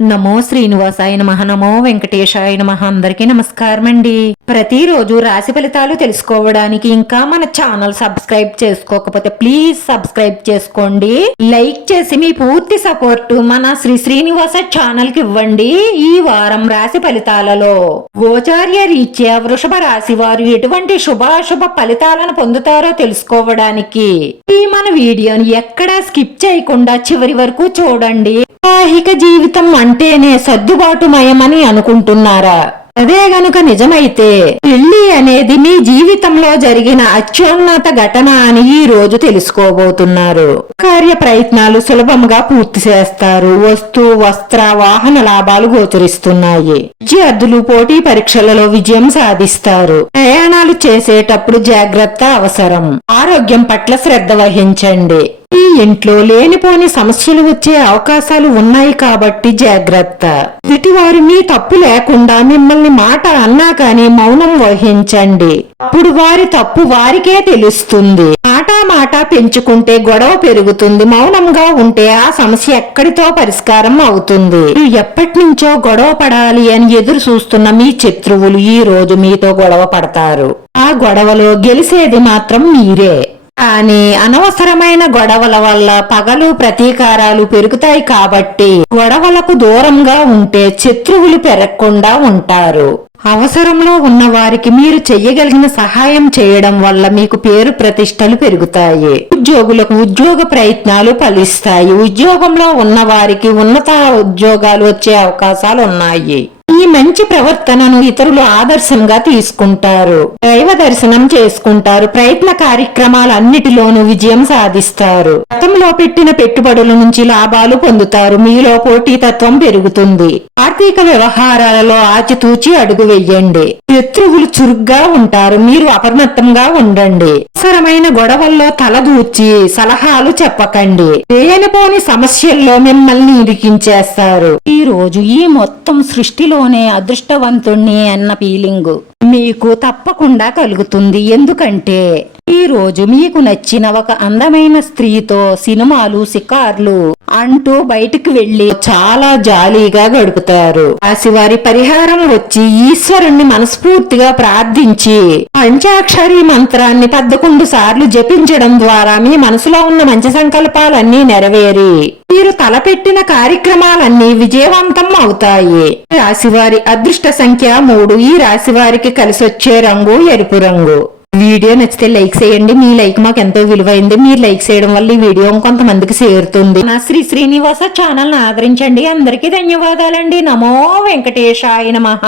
నమో శ్రీనివాసాయ నమః. నమో వెంకటేశాయ నమః. అందరికీ నమస్కారం అండి. ప్రతిరోజు రాశి ఫలితాలు తెలుసుకోవడానికి ఇంకా మన ఛానల్ సబ్స్క్రైబ్ చేసుకోకపోతే ప్లీజ్ సబ్స్క్రైబ్ చేసుకోండి. లైక్ చేసి మీ పూర్తి సపోర్ట్ మన శ్రీనివాస ఛానల్ కి ఇవ్వండి. ఈ వారం రాశి ఫలితాలలో గోచార్య రీత్యా వృషభ రాశి వారు ఎటువంటి శుభాశుభ ఫలితాలను పొందుతారో తెలుసుకోవడానికి ఈ మన వీడియోని ఎక్కడా స్కిప్ చేయకుండా చివరి వరకు చూడండి. వైవాహిక జీవితం అంటేనే సర్దుబాటుమయమని అనుకుంటున్నారా? అదే గనుక నిజమైతే పెళ్లి అనేది మీ జీవితంలో జరిగిన అత్యున్నత ఘటన అని ఈ రోజు తెలుసుకోబోతున్నారు. కార్య ప్రయత్నాలు సులభంగా పూర్తి చేస్తారు. వస్తు వస్త్ర వాహన లాభాలు గోచరిస్తున్నాయి. విద్యార్థులు పోటీ పరీక్షలలో విజయం సాధిస్తారు. ప్రయాణాలు చేసేటప్పుడు జాగ్రత్త అవసరం. ఆరోగ్యం పట్ల శ్రద్ధ వహించండి. ఈ ఇంట్లో లేనిపోని సమస్యలు వచ్చే అవకాశాలు ఉన్నాయి కాబట్టి జాగ్రత్త. ఎదుటివారు మీ తప్పు లేకుండా మిమ్మల్ని మాట అన్నా కానీ మౌనం వహించండి. అప్పుడు వారి తప్పు వారికే తెలుస్తుంది. మాట పెంచుకుంటే గొడవ పెరుగుతుంది. మౌనంగా ఉంటే ఆ సమస్య ఎక్కడితో పరిష్కారం అవుతుంది. ఎప్పటి నుంచో గొడవ పడాలి అని ఎదురు చూస్తున్న మీ శత్రువులు ఈ రోజు మీతో గొడవ పడతారు. ఆ గొడవలో గెలిసేది మాత్రం మీరే. కానీ అనవసరమైన గొడవల వల్ల పగలు ప్రతీకారాలు పెరుగుతాయి కాబట్టి గొడవలకు దూరంగా ఉంటే శత్రువులు పెరగకుండా ఉంటారు. అవసరంలో ఉన్న వారికి మీరు చెయ్యగలిగిన సహాయం చేయడం వల్ల మీకు పేరు ప్రతిష్టలు పెరుగుతాయి. ఉద్యోగులకు ఉద్యోగ ప్రయత్నాలు ఫలిస్తాయి. ఉద్యోగంలో ఉన్న వారికి ఉన్నత ఉద్యోగాలు వచ్చే అవకాశాలు ఉన్నాయి. ఈ మంచి ప్రవర్తనను ఇతరులు ఆదర్శంగా తీసుకుంటారు. దైవ దర్శనం చేసుకుంటారు. ప్రయత్న కార్యక్రమాలన్నిటిలోనూ విజయం సాధిస్తారు. గతంలో పెట్టిన పెట్టుబడుల నుంచి లాభాలు పొందుతారు. మీలో పోటీతత్వం పెరుగుతుంది. ఆర్థిక వ్యవహారాలలో ఆచితూచి అడుగు వెయ్యండి. శత్రువులు చురుగ్గా ఉంటారు. మీరు అప్రమత్తంగా ఉండండి. అవసరమైన గొడవల్లో తలదూర్చి సలహాలు చెప్పకండి. లేనిపోని సమస్యల్లో మిమ్మల్ని ఇరికించేస్తారు. ఈ రోజు ఈ మొత్తం సృష్టిలోనే అదృష్టవంతుణ్ణి అన్న ఫీలింగ్ మీకు తప్పకుండా కలుగుతుంది. ఎందుకంటే ఈ రోజు మీకు నచ్చిన ఒక అందమైన స్త్రీతో సినిమాలు షికార్లు అంటూ బయటికి వెళ్లి చాలా జాలీగా గడుపుతారు. రాశివారి పరిహారం వచ్చి ఈశ్వరుణ్ణి మనస్ఫూర్తిగా ప్రార్థించి పంచాక్షరి మంత్రాన్ని 11 సార్లు జపించడం ద్వారా మీ మనసులో ఉన్న మంచి సంకల్పాలన్నీ నెరవేరి మీరు తలపెట్టిన కార్యక్రమాలన్నీ విజయవంతం అవుతాయి. రాశివారి అదృష్ట సంఖ్య 3. ఈ రాశివారికి కలిసొచ్చే రంగు ఎరుపు రంగు. వీడియో నచ్చితే లైక్ చేయండి. మీ లైక్ మాకు ఎంతో విలువైంది. మీరు లైక్ చేయడం వల్ల ఈ వీడియో కొంతమందికి చేరుతుంది. నా శ్రీనివాస ఛానల్ ని ఆదరించండి. అందరికీ ధన్యవాదాలండి. నమో వెంకటేశాయ నమః.